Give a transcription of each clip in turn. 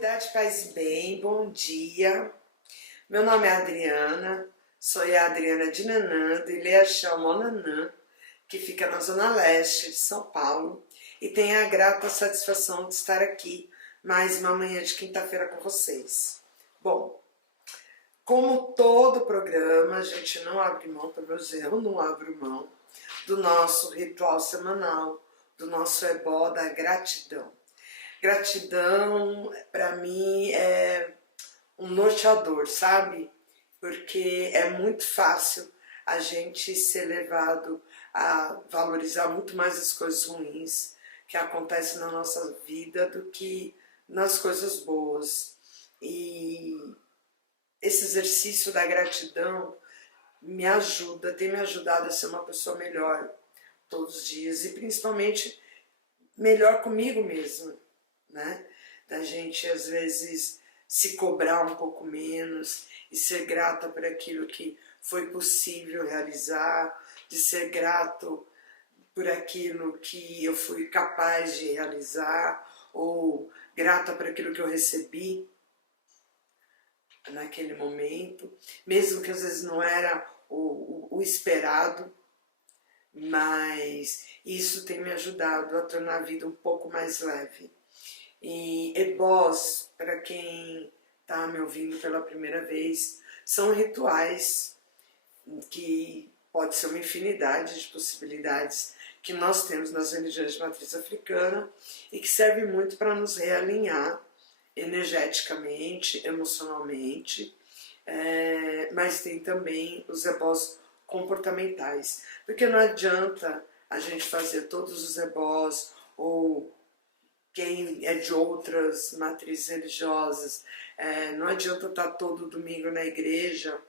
Comunidade Paz e Bem, bom dia. Meu nome é Adriana, sou a Adriana de Nanã, do Ilhéachão Monanã, que fica na zona leste de São Paulo, e tenho a grata satisfação de estar aqui mais uma manhã de quinta-feira com vocês. Bom, como todo programa, a gente não abre mão, pelo menos eu não abro mão, do nosso ritual semanal, do nosso ebó da gratidão. Gratidão, para mim, é um norteador, sabe? Porque é muito fácil a gente ser levado a valorizar muito mais as coisas ruins que acontecem na nossa vida do que nas coisas boas. E esse exercício da gratidão me ajuda, tem me ajudado a ser uma pessoa melhor todos os dias e principalmente melhor comigo mesma, né? Da gente às vezes se cobrar um pouco menos e ser grata por aquilo que foi possível realizar, de ser grato por aquilo que eu fui capaz de realizar, ou grata por aquilo que eu recebi naquele momento, mesmo que às vezes não era o esperado, mas isso tem me ajudado a tornar a vida um pouco mais leve. E ebós, para quem está me ouvindo pela primeira vez, são rituais que pode ser uma infinidade de possibilidades que nós temos nas religiões de matriz africana e que servem muito para nos realinhar energeticamente, emocionalmente, mas tem também os ebós comportamentais, porque não adianta a gente fazer todos os ebós ou quem é de outras matrizes religiosas, não adianta estar todo domingo na igreja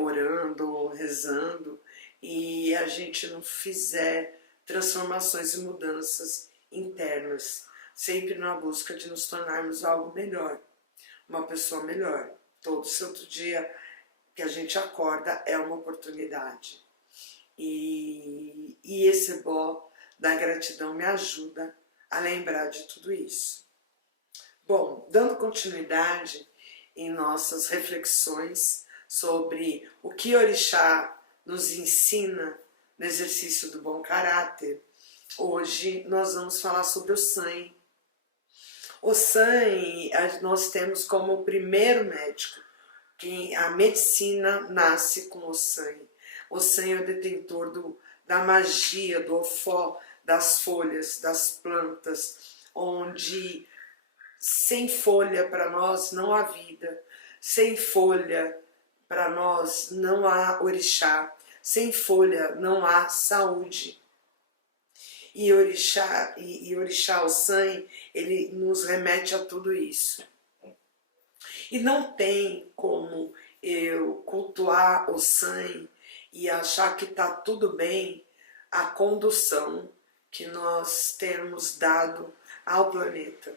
orando, rezando, e a gente não fizer transformações e mudanças internas, sempre na busca de nos tornarmos algo melhor, uma pessoa melhor. Todo santo dia que a gente acorda é uma oportunidade. E esse ebó da gratidão me ajuda a lembrar de tudo isso. Bom, dando continuidade em nossas reflexões sobre o que Orixá nos ensina no exercício do bom caráter, hoje nós vamos falar sobre o sangue. O sangue nós temos como o primeiro médico, que a medicina nasce com o sangue. O sangue é o detentor da magia, do ofó, das folhas, das plantas, onde sem folha para nós não há vida, sem folha para nós não há orixá, sem folha não há saúde. E orixá, o sangue, ele nos remete a tudo isso. E não tem como eu cultuar o sangue e achar que está tudo bem a condução que nós temos dado ao planeta.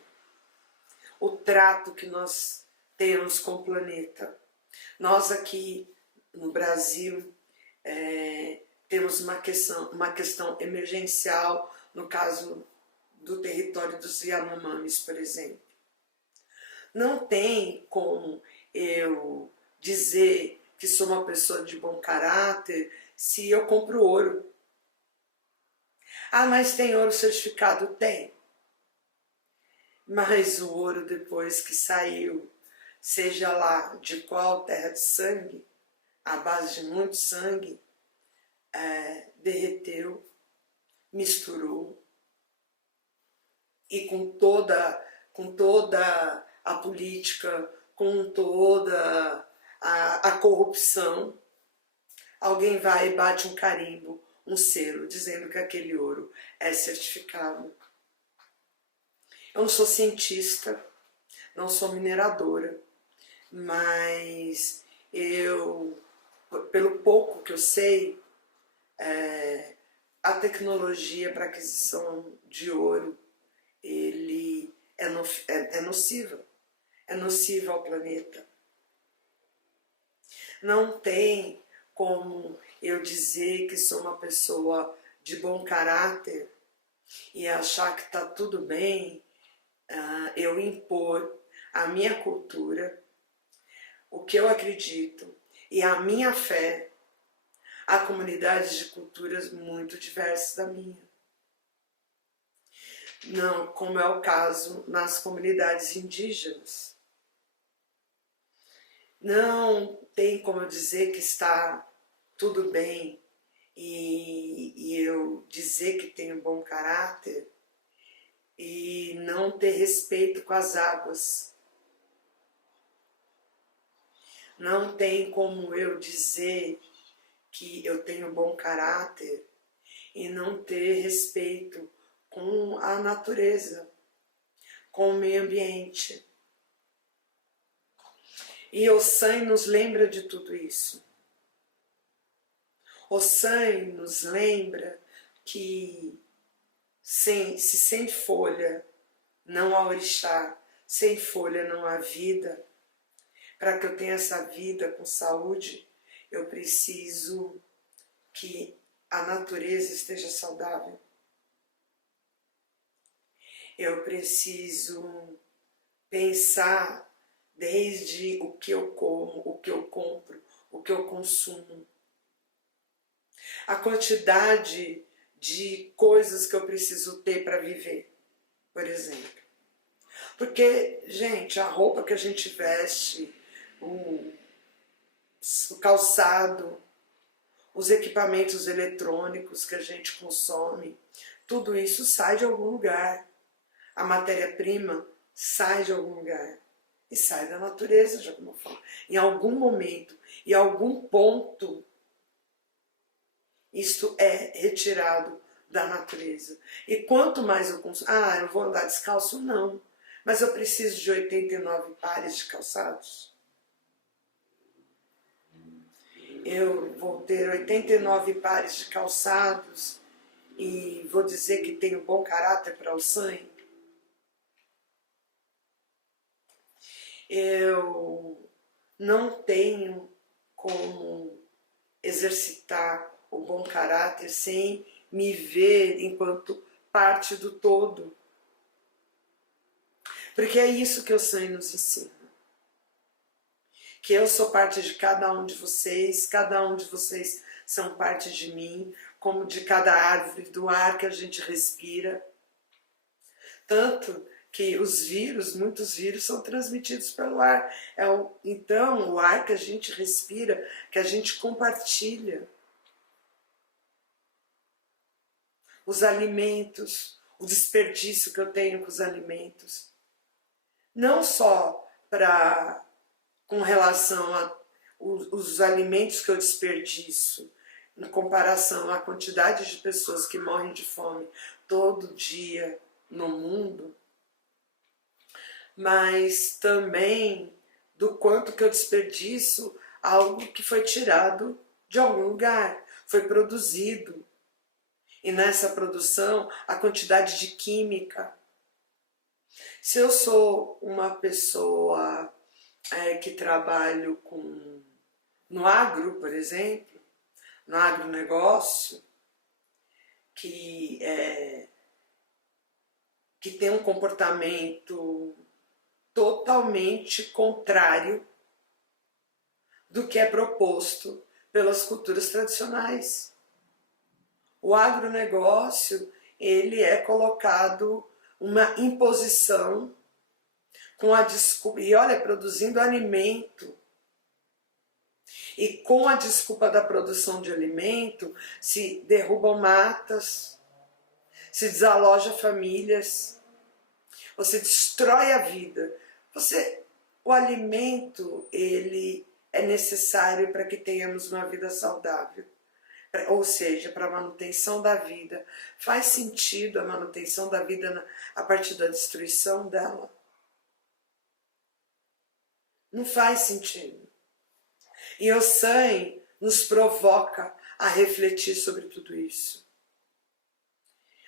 O trato que nós temos com o planeta. Nós aqui no Brasil temos uma questão emergencial no caso do território dos Yanomamis, por exemplo. Não tem como eu dizer que sou uma pessoa de bom caráter se eu compro ouro. Ah, mas tem ouro certificado? Tem. Mas o ouro, depois que saiu, seja lá de qual terra de sangue, à base de muito sangue, derreteu, misturou, e com toda a política, com toda a corrupção, alguém vai e bate um carimbo, um selo, dizendo que aquele ouro é certificado. Eu não sou cientista, não sou mineradora, mas pelo pouco que eu sei, a tecnologia para aquisição de ouro, ele é nociva ao planeta. Não tem como eu dizer que sou uma pessoa de bom caráter e achar que está tudo bem, eu impor a minha cultura, o que eu acredito e a minha fé a comunidades de culturas muito diversas da minha. Não, como é o caso nas comunidades indígenas. Não tem como eu dizer que está tudo bem e eu dizer que tenho bom caráter e não ter respeito com as águas. Não tem como eu dizer que eu tenho bom caráter e não ter respeito com a natureza, com o meio ambiente. E o Ossan nos lembra de tudo isso. O Ossan nos lembra que se sem folha não há orixá, sem folha não há vida. Para que eu tenha essa vida com saúde, eu preciso que a natureza esteja saudável. Eu preciso pensar desde o que eu como, o que eu compro, o que eu consumo. A quantidade de coisas que eu preciso ter para viver, por exemplo. Porque, gente, a roupa que a gente veste, o calçado, os equipamentos eletrônicos que a gente consome, tudo isso sai de algum lugar. A matéria-prima sai de algum lugar e sai da natureza de alguma forma. Em algum momento, em algum ponto, isto é retirado da natureza. E quanto mais eu consumo... Ah, eu vou andar descalço? Não. Mas eu preciso de 89 pares de calçados. Eu vou ter 89 pares de calçados e vou dizer que tenho bom caráter para o sangue. Eu não tenho como exercitar o bom caráter sem me ver enquanto parte do todo. Porque é isso que o sangue nos ensina. Que eu sou parte de cada um de vocês são parte de mim, como de cada árvore, do ar que a gente respira. Tanto que os vírus, muitos vírus são transmitidos pelo ar. Então, o ar que a gente respira, que a gente compartilha. Os alimentos, o desperdício que eu tenho com os alimentos. Não só com relação a os alimentos que eu desperdiço, em comparação à quantidade de pessoas que morrem de fome todo dia no mundo, mas também do quanto que eu desperdiço algo que foi tirado de algum lugar, foi produzido. E nessa produção, a quantidade de química. Se eu sou uma pessoa que trabalho no agro, por exemplo, no agronegócio, que tem um comportamento totalmente contrário do que é proposto pelas culturas tradicionais. O agronegócio, ele é colocado uma imposição com a desculpa, e olha, produzindo alimento. E com a desculpa da produção de alimento, se derrubam matas, se desaloja famílias, você destrói a vida. O alimento, ele é necessário para que tenhamos uma vida saudável. Ou seja, para a manutenção da vida. Faz sentido a manutenção da vida a partir da destruição dela? Não faz sentido. E o Ossan nos provoca a refletir sobre tudo isso.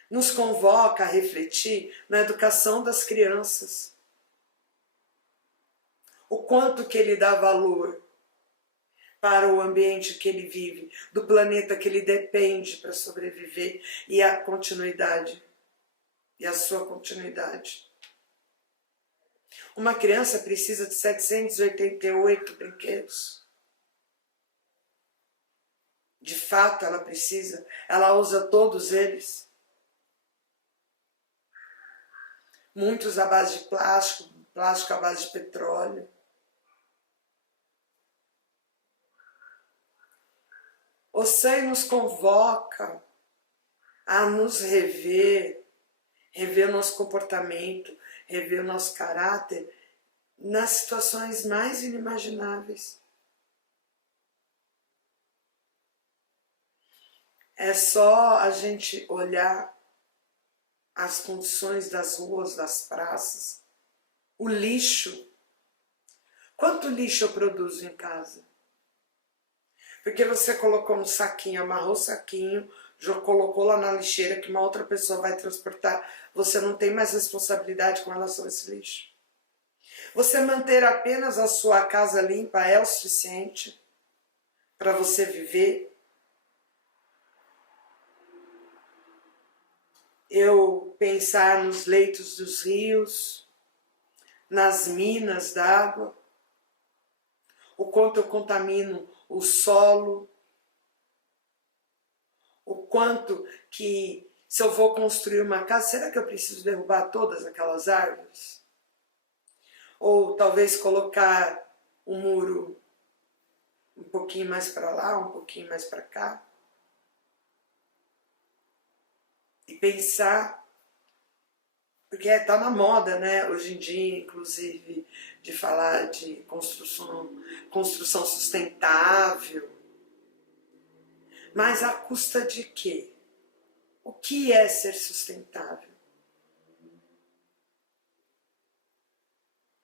Nos convoca a refletir na educação das crianças. O quanto que ele dá valor para o ambiente que ele vive, do planeta que ele depende para sobreviver e a continuidade, e a sua continuidade. Uma criança precisa de 788 brinquedos. De fato, ela precisa. Ela usa todos eles. Muitos à base de plástico, plástico à base de petróleo. O SAI nos convoca a nos rever o nosso comportamento, rever o nosso caráter nas situações mais inimagináveis. É só a gente olhar as condições das ruas, das praças, o lixo. Quanto lixo eu produzo em casa? Porque você colocou um saquinho, amarrou o saquinho, já colocou lá na lixeira que uma outra pessoa vai transportar. Você não tem mais responsabilidade com relação a esse lixo. Você manter apenas a sua casa limpa é o suficiente para você viver? Eu pensar nos leitos dos rios, nas minas d'água, o quanto eu contamino o solo, o quanto que, se eu vou construir uma casa, será que eu preciso derrubar todas aquelas árvores? Ou talvez colocar um muro um pouquinho mais para lá, um pouquinho mais para cá? E pensar, porque está na moda, né, hoje em dia, inclusive, de falar de construção sustentável. Mas à custa de quê? O que é ser sustentável?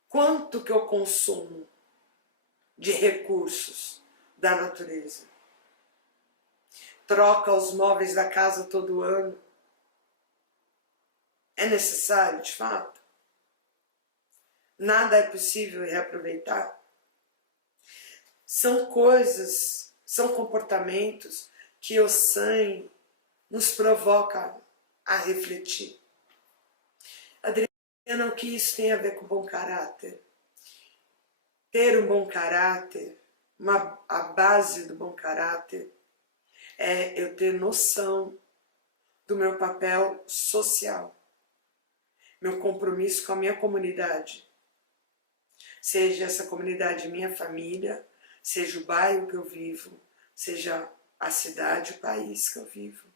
Quanto que eu consumo de recursos da natureza? Troca os móveis da casa todo ano? É necessário, de fato? Nada é possível reaproveitar? São coisas, são comportamentos que o SAI nos provoca a refletir. Adriana, o que isso tem a ver com bom caráter? Ter um bom caráter, a base do bom caráter, é eu ter noção do meu papel social, meu compromisso com a minha comunidade, seja essa comunidade minha família, seja o bairro que eu vivo, seja a cidade, o país que eu vivo.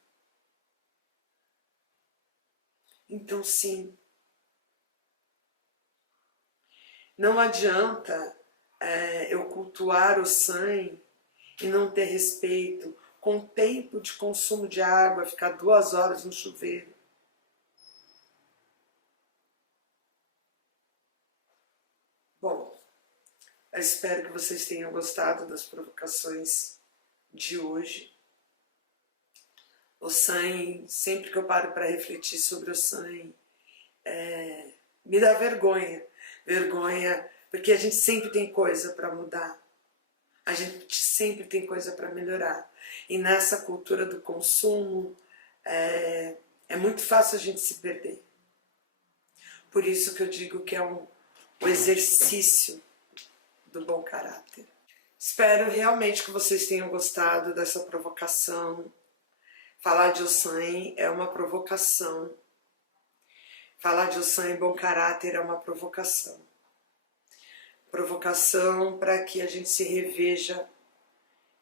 Então, sim, não adianta eu cultuar o SAI e não ter respeito com o tempo de consumo de água, ficar 2 horas no chuveiro. Bom, eu espero que vocês tenham gostado das provocações de hoje. O SAI, sempre que eu paro para refletir sobre o SAI, me dá vergonha. Vergonha, porque a gente sempre tem coisa para mudar. A gente sempre tem coisa para melhorar. E nessa cultura do consumo, é muito fácil a gente se perder. Por isso que eu digo que é o exercício do bom caráter. Espero realmente que vocês tenham gostado dessa provocação. Falar de Ossan é uma provocação. Falar de Ossan em bom caráter é uma provocação. Provocação para que a gente se reveja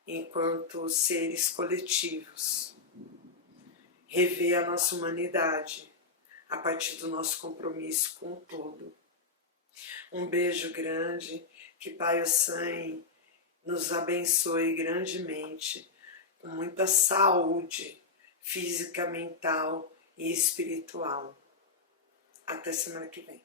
enquanto seres coletivos. Rever a nossa humanidade a partir do nosso compromisso com o todo. Um beijo grande, que Pai Ossan nos abençoe grandemente, com muita saúde física, mental e espiritual. Até semana que vem.